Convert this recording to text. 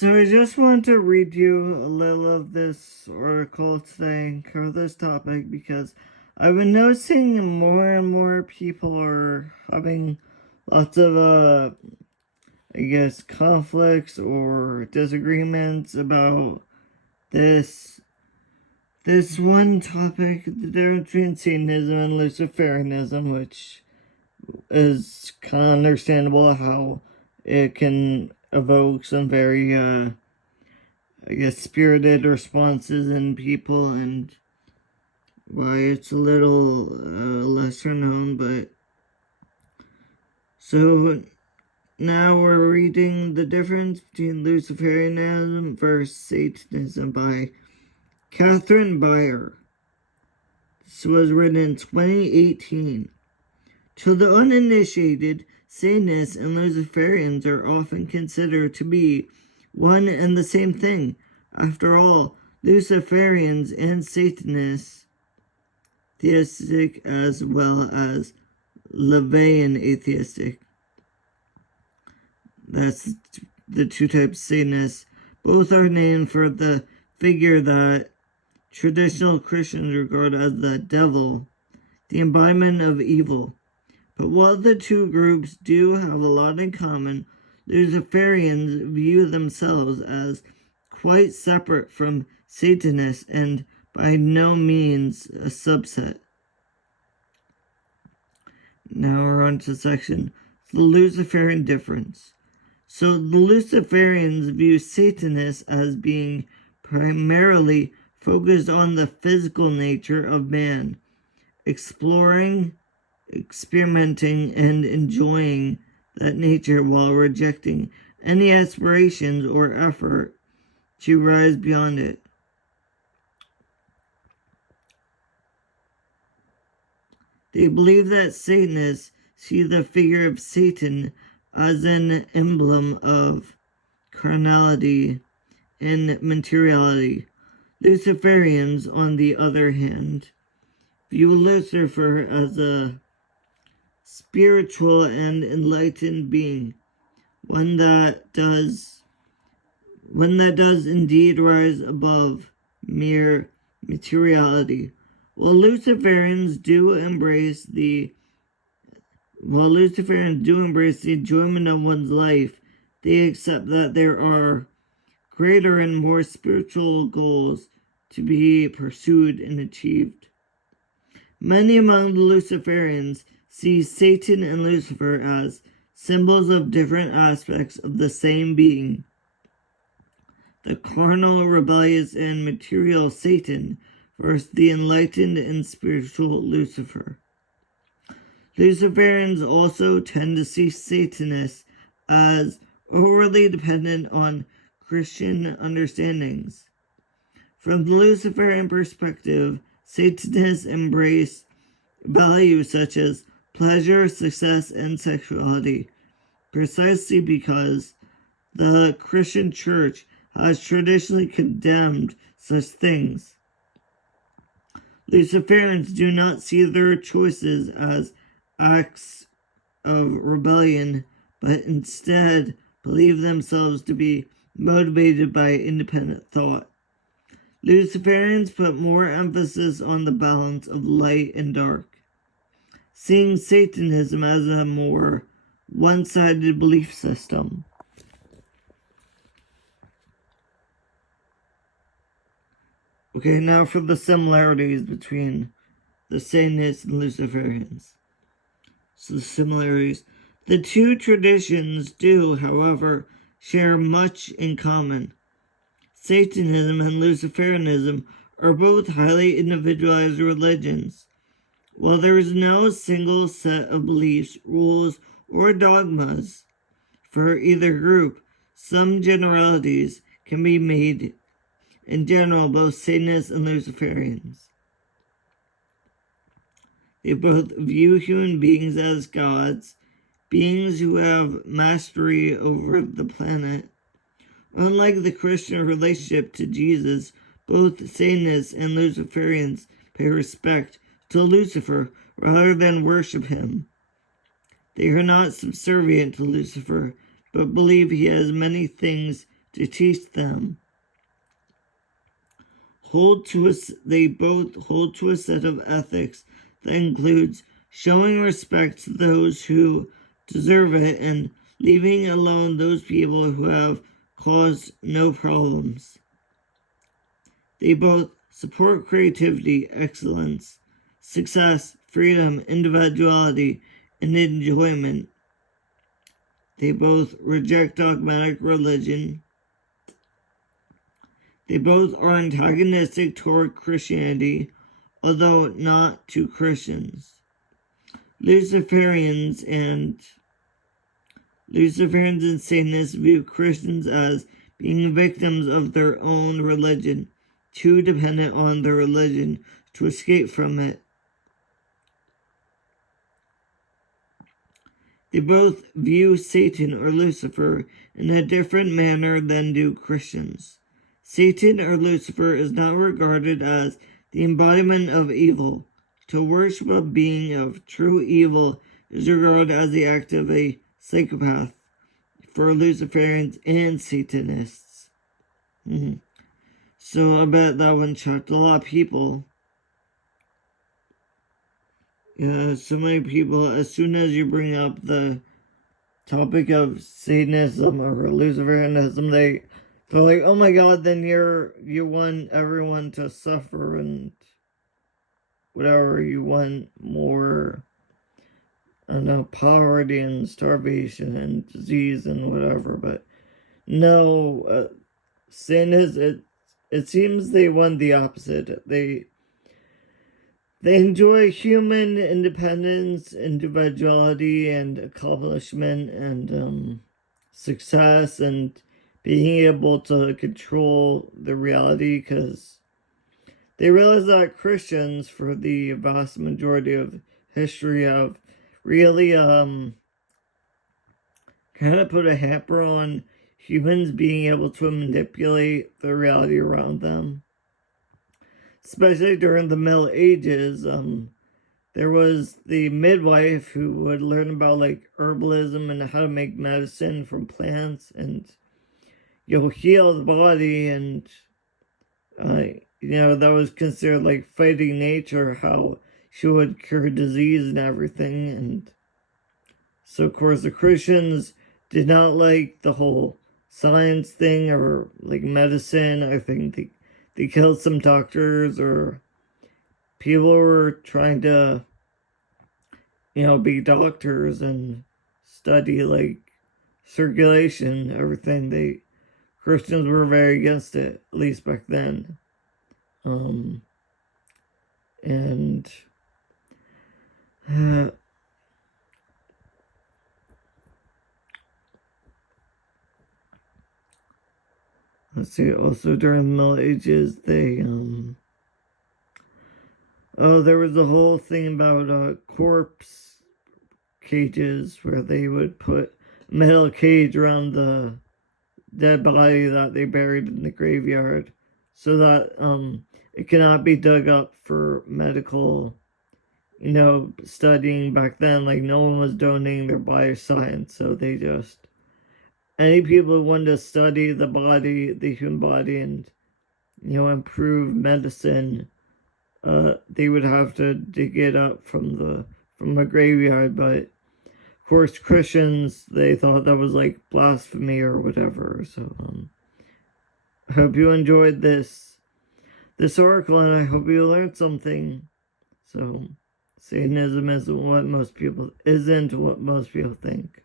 So I just want to read you a little of this article today and cover this topic because I've been noticing more and more people are having lots of conflicts or disagreements about this one topic, the difference between Satanism and Luciferianism, which is kind of understandable how it can evoke some very spirited responses in people, and why it's a little lesser known. But so now we're reading The Difference Between Luciferianism versus Satanism by Catherine Beyer. This was written in 2018. To the uninitiated, Satanists and Luciferians are often considered to be one and the same thing. After all, Luciferians and Satanists, theistic as well as Levian atheistic, that's the two types of Satanists, both are named for the figure that traditional Christians regard as the devil, the embodiment of evil. But while the two groups do have a lot in common, Luciferians view themselves as quite separate from Satanists and by no means a subset. Now we're on to section the Luciferian difference. So the Luciferians view Satanists as being primarily focused on the physical nature of man, exploring, experimenting, and enjoying that nature while rejecting any aspirations or effort to rise beyond it. They believe that Satanists see the figure of Satan as an emblem of carnality and materiality. Luciferians, on the other hand, view Lucifer as a spiritual and enlightened being, one that does indeed rise above mere materiality. While Luciferians do embrace the enjoyment of one's life, they accept that there are greater and more spiritual goals to be pursued and achieved. Many among the Luciferians see Satan and Lucifer as symbols of different aspects of the same being. The carnal, rebellious, and material Satan versus the enlightened and spiritual Lucifer. Luciferians also tend to see Satanists as overly dependent on Christian understandings. From the Luciferian perspective, Satanists embrace values such as pleasure, success, and sexuality, precisely because the Christian church has traditionally condemned such things. Luciferians do not see their choices as acts of rebellion, but instead believe themselves to be motivated by independent thought. Luciferians put more emphasis on the balance of light and dark, seeing Satanism as a more one-sided belief system. Okay, now for the similarities between the Satanists and Luciferians. So the similarities. The two traditions do, however, share much in common. Satanism and Luciferianism are both highly individualized religions. While there is no single set of beliefs, rules, or dogmas for either group, some generalities can be made. In general, both Satanists and Luciferians, they both view human beings as gods, beings who have mastery over the planet. Unlike the Christian relationship to Jesus, both Satanists and Luciferians pay respect to Lucifer rather than worship him. They are not subservient to Lucifer, but believe he has many things to teach them. They both hold to a set of ethics that includes showing respect to those who deserve it and leaving alone those people who have caused no problems. They both support creativity, excellence, success, freedom, individuality, and enjoyment. They both reject dogmatic religion. They both are antagonistic toward Christianity, although not to Christians. Luciferians and Satanists view Christians as being victims of their own religion, too dependent on their religion to escape from it. They both view Satan or Lucifer in a different manner than do Christians. Satan or Lucifer is not regarded as the embodiment of evil. To worship a being of true evil is regarded as the act of a psychopath for Luciferians and Satanists. So I bet that one shocked a lot of people. Yeah, so many people, as soon as you bring up the topic of Satanism or Luciferianism, they're like, oh my god, then you want everyone to suffer and whatever, you want more, I don't know, poverty and starvation and disease and whatever. But no, Satanism, it seems they want the opposite. They enjoy human independence, individuality, and accomplishment, and success, and being able to control the reality, because they realize that Christians, for the vast majority of history, have really kind of put a hamper on humans being able to manipulate the reality around them. Especially during the Middle Ages, there was the midwife who would learn about like herbalism and how to make medicine from plants, and heal the body, and that was considered like fighting nature, how she would cure disease and everything. And so of course the Christians did not like the whole science thing or like medicine. I think they killed some doctors, or people were trying to, be doctors and study like circulation, everything. Christians were very against it, at least back then. And let's see, also during the Middle Ages, there was a whole thing about corpse cages where they would put a metal cage around the dead body that they buried in the graveyard, so that it cannot be dug up for medical, studying back then. Like, no one was donating their body to science, so they just, any people who wanted to study the body, the human body, and, improve medicine, they would have to dig it up from a graveyard. But of course, Christians, they thought that was like blasphemy or whatever. So I hope you enjoyed this article, and I hope you learned something. So Satanism isn't what most people think.